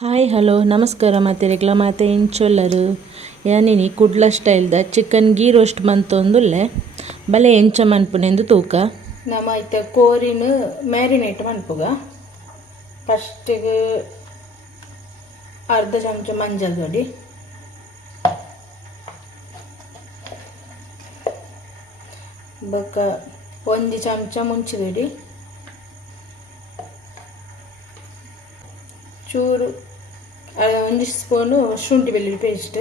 Hi, hello, ನಮಸ್ಕಾರ ಮತ್ತೆ ರೆಗ್ಲ, ಮಾತೆ ಎಂಚೊಲ್ಲರು ಯಾನಿನಿ ಕುಡ್ಲ ಸ್ಟೈಲ್ದ ಚಿಕನ್ ಗೀ ರೋಸ್ಟ್ ಮಂತೊಂದುಲ್ಲೆ? ಬಲೆ ಎಂಚ ಮನ್ಪುನೆಂದು ತೂಕ. ನಮ್ಮ ಐತ ಕೋರಿನ ಮ್ಯಾರಿನೇಟ್ ಮನ್ಪುಗ. ಫಸ್ಟಿಗೆ ಅರ್ಧ ಚಮಚ ಮಂಜಲ್ ದೊಡಿ. ಬೊಕ್ಕ ಒಂದು ಚಮಚ ಮುಂಚಿಗಡಿ ಚೂರು ಆ, ಒಂಜಿ ಸ್ಪೂನು ಶುಂಠಿ ಬೆಳ್ಳುಳ್ಳಿ ಪೇಸ್ಟ್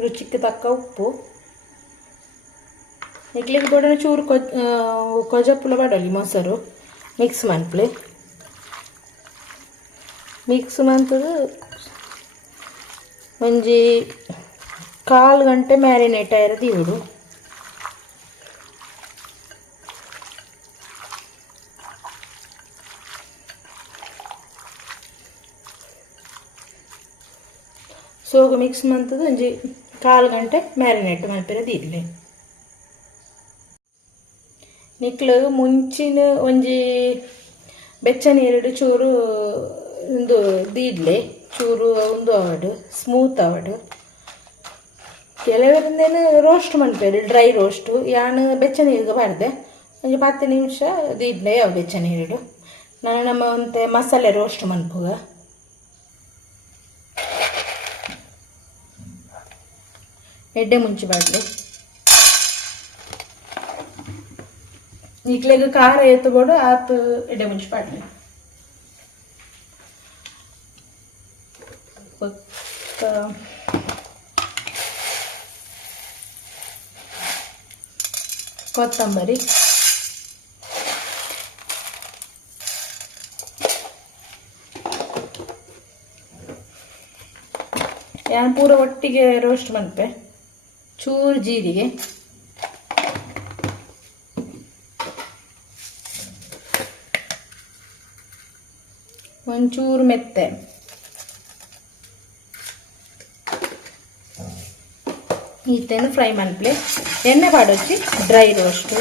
ರುಚಿಗೆ ತಕ್ಕ ಉಪ್ಪು ಇಡ್ಲಿಗೆ ಕೂಡ ಚೂರು ಕೊಜ್ ಕೊಜಪ್ಪುಲ ಬಡಲಿ ಮೊಸರು ಮಿಕ್ಸ್ ಮನ್ಪ್ಲೆ ಮಿಕ್ಸ್ ಮಂತದು ಒಂಜಿ ಕಾಲು ಗಂಟೆ ಮ್ಯಾರಿನೇಟ್ ಆಯ್ರದು ಇವರು. ಸೋಗ ಮಿಕ್ಸ್ ಮಂತದು ಒಂಜಿ ಕಾಲು ಗಂಟೆ ಮ್ಯಾರಿನೇಟ್ ಮಲ್ಪಿರದು ಇರಲಿ ನಿಕ್ಲು ಮುಂಚಿನ ಒಂಜಿ ಬೆಚ್ಚ ನೀರುಡು ಚೂರು ಒಂದು ದೀಡ್ಲೆ ಚೂರು ಒಂದು ಅವಡು ಸ್ಮೂತ್ ಅವಡು. ಕೆಲವರಿಂದೇನು ರೋಸ್ಟ್ ಮಾಡ್ಬೇಡಿ ಡ್ರೈ ರೋಸ್ಟು ಯಾನು ಬೆಚ್ಚ ನೀರಿಗೆ ಬಾರ್ದೆ ಒಂದು ಪತ್ತು ನಿಮಿಷ ಇದ್ದೆ ಯಾವ ಬೆಚ್ಚ ನೀರಿಡು ನಾನು ನಮ್ಮ ಒಂತೆ ಮಸಾಲೆ ರೋಸ್ಟ್ ಮಾಡ್ಬೋಗ? ಎಡ್ಡೆ ಮುಂಚಿ ಬಾಡ್ಲೆ ಈಗಲೇ ಖಾರ ಎತ್ತಬೋಡು ಆತು ಎಡ್ಡೆ ಮುಂಚಿ ಕೊತ್ತಂಬರಿ ಯಾನ್ ಪೂರ ಒಟ್ಟಿಗೆ ರೋಸ್ಟ್ ಮಾಡ್ತೆ ಚೂರು ಜೀರಿಗೆ ಒಂಚೂರು ಮೆತ್ತೆ ಈತೇನು ಫ್ರೈ ಮನ್ಪ್ಲೆ ಎಣ್ಣೆ ಪಾಡೊಚ್ಚಿ ಡ್ರೈ ರೋಸ್ಟು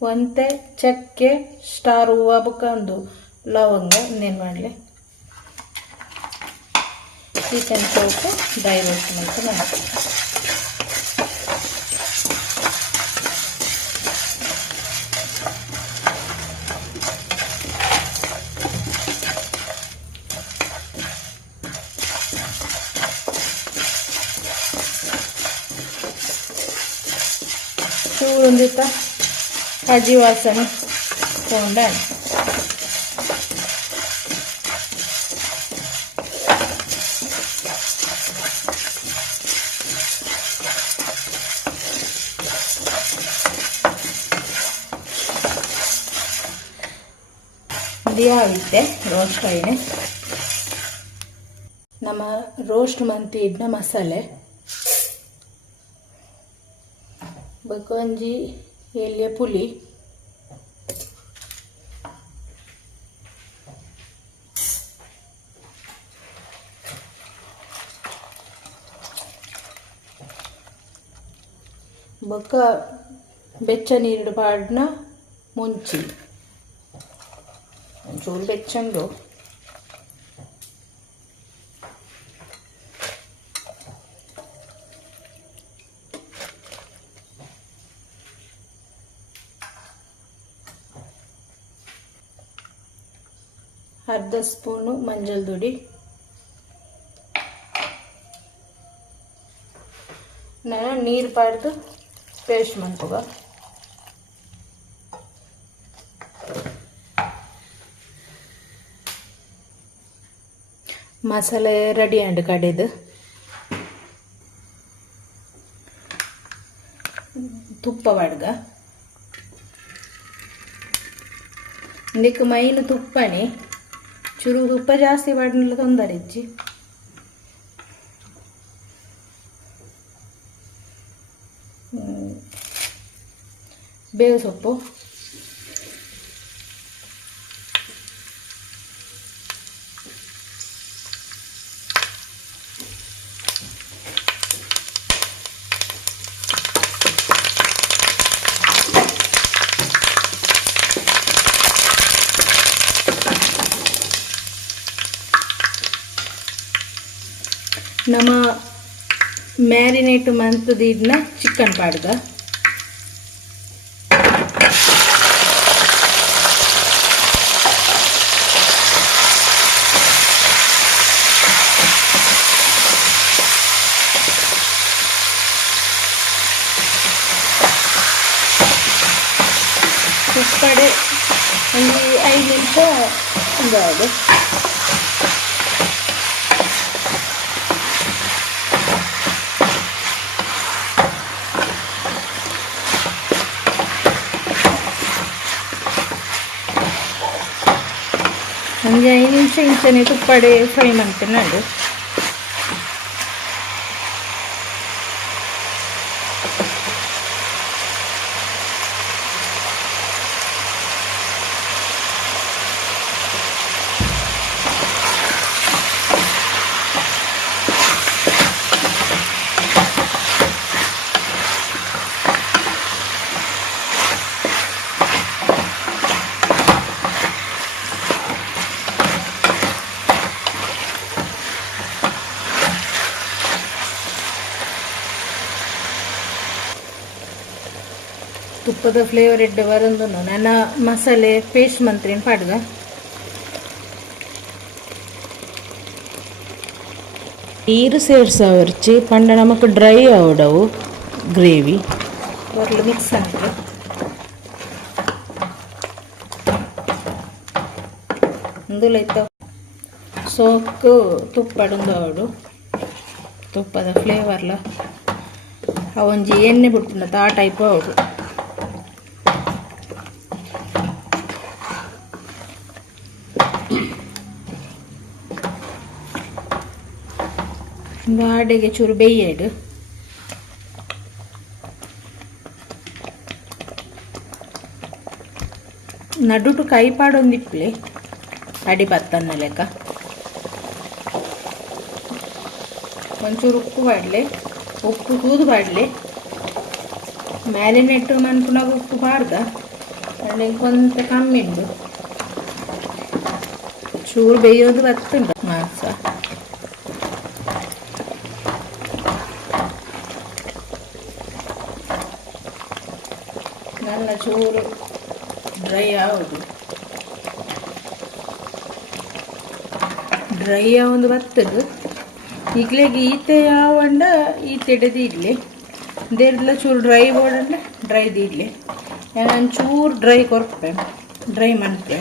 ಒಂತೆ ಚಕ್ಕೆ ಸ್ಟಾರ್ ಹೂವು ಬುಕ್ಕ ಒಂದು ಲವಂಗ ಇನ್ನೇನು ಮಾಡಲಿ? ಚಿಕನ್ ಸೋಪು ಡ್ರೈ ರೋಸ್ಟ್ ಮಾಡ್ಕೊಂಡು ಮಾಡಿ ಚೂರು ಅಜಿವಾಸನ ತಗೊಂಡ. ಆಗುತ್ತೆ ರೋಸ್ಟ್ ಆಗಿದೆ ನಮ್ಮ ರೋಸ್ಟ್ ಮಂತಿ ಇಡ್ನ ಮಸಾಲೆ. ಬಕೊಂಜಿ ಎಲೆಯ ಪುಲಿ. ಬೊಕ್ಕ ಬೆಚ್ಚ ನೀರು ಪಾಡ್ನ ಮುಂಚಿ. ಒಂಚೂರು ಬೆಚ್ಚಂಡು ಅರ್ಧ ಸ್ಪೂನು ಮಂಜಲ್ ದುಡಿ. ನಾನು ನೀರು ಪಾಡ್ದು ಪೇಸ್ಟ್ ಮಾಡ್ಕೋಬ. ಮಸಾಲೆ ರೆಡಿ ಅಂಡ್ ಕಡೆದು ತುಪ್ಪ ಬಡ್ಗ ಇದಕ್ಕೆ ಮೈನು ತುಪ್ಪನೇ. ಚುರುಗು ಉಪ್ಪ ಜಾಸ್ತಿ ಮಾಡಿಲ್ಲ ತೊಂದರೆ ಹೆಚ್ಚಿ ಬೇವು ಸೊಪ್ಪು ಮ್ಯಾರಿನೇಟ್ ಮಂತದಿಡ್ನ ಚಿಕನ್ ಪಾಡ್ಗ. ಉಪ್ಪಡೆ ಒಂದು ಐದು ನಿಮಿಷ ಒಂದು ಅದು ಒಂದು ಐದು ನಿಮಿಷ ಇಂಚನೆ ತುಪ್ಪಡೆ ಫ್ರೈ ತುಪ್ಪದ ಫ್ಲೇವರ್ ಎಡ್ಡೆ ಬರಂದು ನನ್ನ ಮಸಾಲೆ ಪೇಸ್ಟ್ ಮಂತ್ರಿನ ಪಾಡ್ದ? ನೀರು ಸೇರ್ಸವರ್ಚಿ ಪಂಡ ನಮಕ್ ಡ್ರೈ ಆವಡವು ಗ್ರೇವಿ ಒರ್ಲು ಮಿಕ್ಸ್ ಆಗಿದೆ ಇಂದುಲೈತ ಸೋಕು ತುಪ್ಪಡೊಂದು ಅವಡು ತುಪ್ಪದ ಫ್ಲೇವರ್ಲ ಅವೊಂಜಿ ಎಣ್ಣೆ ಬಿಡ್ತುಂಡ ಆ ಟೈಪ್ ಅವಡು ಬಾಡೆಗೆ ಚೂರು ಬೇಯ್ಯಡು ನಡುಟು ಕೈಪಾಡೊಂದಿಪ್ಲೆ ಅಡಿ ಬತ್ತನ್ನ ಲೆಕ್ಕ. ಒಂಚೂರು ಉಪ್ಪು ಬಾಡಲೆ. ಉಪ್ಪು ತೂದು ಬಾಡಲೆ. ಮ್ಯಾರಿನೇಟ್ ಮನ್ಪುನಾಗ ಉಪ್ಪು ಬಾರ್ದ. ಅಲ್ಲಿ ಕೊಂತ ಕಮ್ಮಿ ಉಂಡು ಚೂರು ಬೇಯೋದು ಬತ್ತುಂಡು ಮಾಂಸ ಅದನ್ನು ಚೂರು ಡ್ರೈ ಆಗೋದು ಡ್ರೈ ಆಗೊಂದು ಬರ್ತದೆ. ಈಗಲೇಗೆ ಈತೆ ಯಾವಂಡ ಈತೆ ಇಡದು ಇಡ್ಲಿ. ಚೂರು ಡ್ರೈ ಬೋಡಂಡ ಡ್ರೈ ಇಡ್ಲಿ. ನಾನು ಚೂರು ಡ್ರೈ ಕೊರ್ಪೆ ಡ್ರೈ ಮಾಡ್ತೆ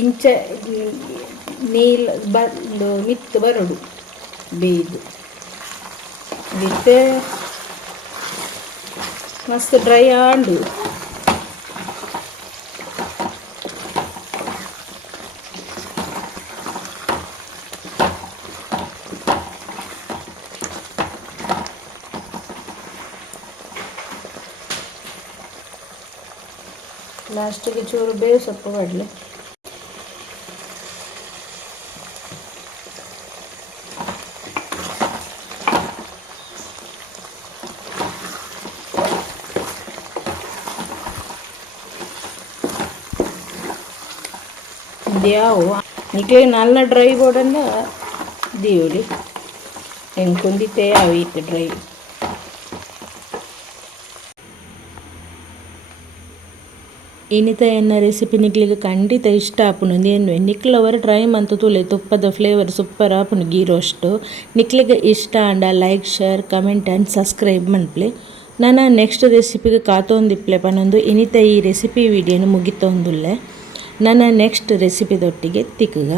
ಇಂಚ ನೀಲ್ ಬಂದು ಮಿತ್ತು ಬರಡು ಬೇಯ್ದು ಮತ್ತೆ ಮಸ್ತ್ ಡ್ರೈ ಆಂಡು ಲಾಸ್ಟಿಗೆ ಚೂರು ಬೇವು ಸೊಪ್ಪು ಮಾಡಲಿ ದ್ಯಾವು ನಿಕ್ಲೆ ನಲ್ಲ ಡ್ರೈ ಬೋರ್ಡನ್ನ ದಿಯೋಡಿ ಹೆಂಗೆ ಅವು ಇತ್ತು ಡ್ರೈ ಇನಿತ ಎನ್ನ ರೆಸಿಪಿ ನಿಕ್ಲಿಗೆ ಖಂಡಿತ ಇಷ್ಟ ಆಪುನು. ಏನು ನಿಕ್ಲವರ ಟ್ರೈ ಮಂತ ತುಲೆ ತುಪ್ಪದ ಫ್ಲೇವರ್ ಸೂಪರ್ ಆಪುನು ಗೀ ಅಷ್ಟು. ನಿಕ್ಲಿಗೆ ಇಷ್ಟ ಅಂಡ like share comment and subscribe ಮನ್ಪ್ಲೆ. ನಾನು ನೆಕ್ಸ್ಟ್ ರೆಸಿಪಿಗೆ ಕಾತೊಂದಿಪ್ಲೆ ಪನೊಂದು ಇನಿತ ಈ ರೆಸಿಪಿ ವಿಡಿಯೋನು ಮುಗಿತೊಂದುಲ್ಲೆ. ನನ್ನ ನೆಕ್ಸ್ಟ್ ರೆಸಿಪಿದೊಟ್ಟಿಗೆ ತಿಕ್ಕುಗ.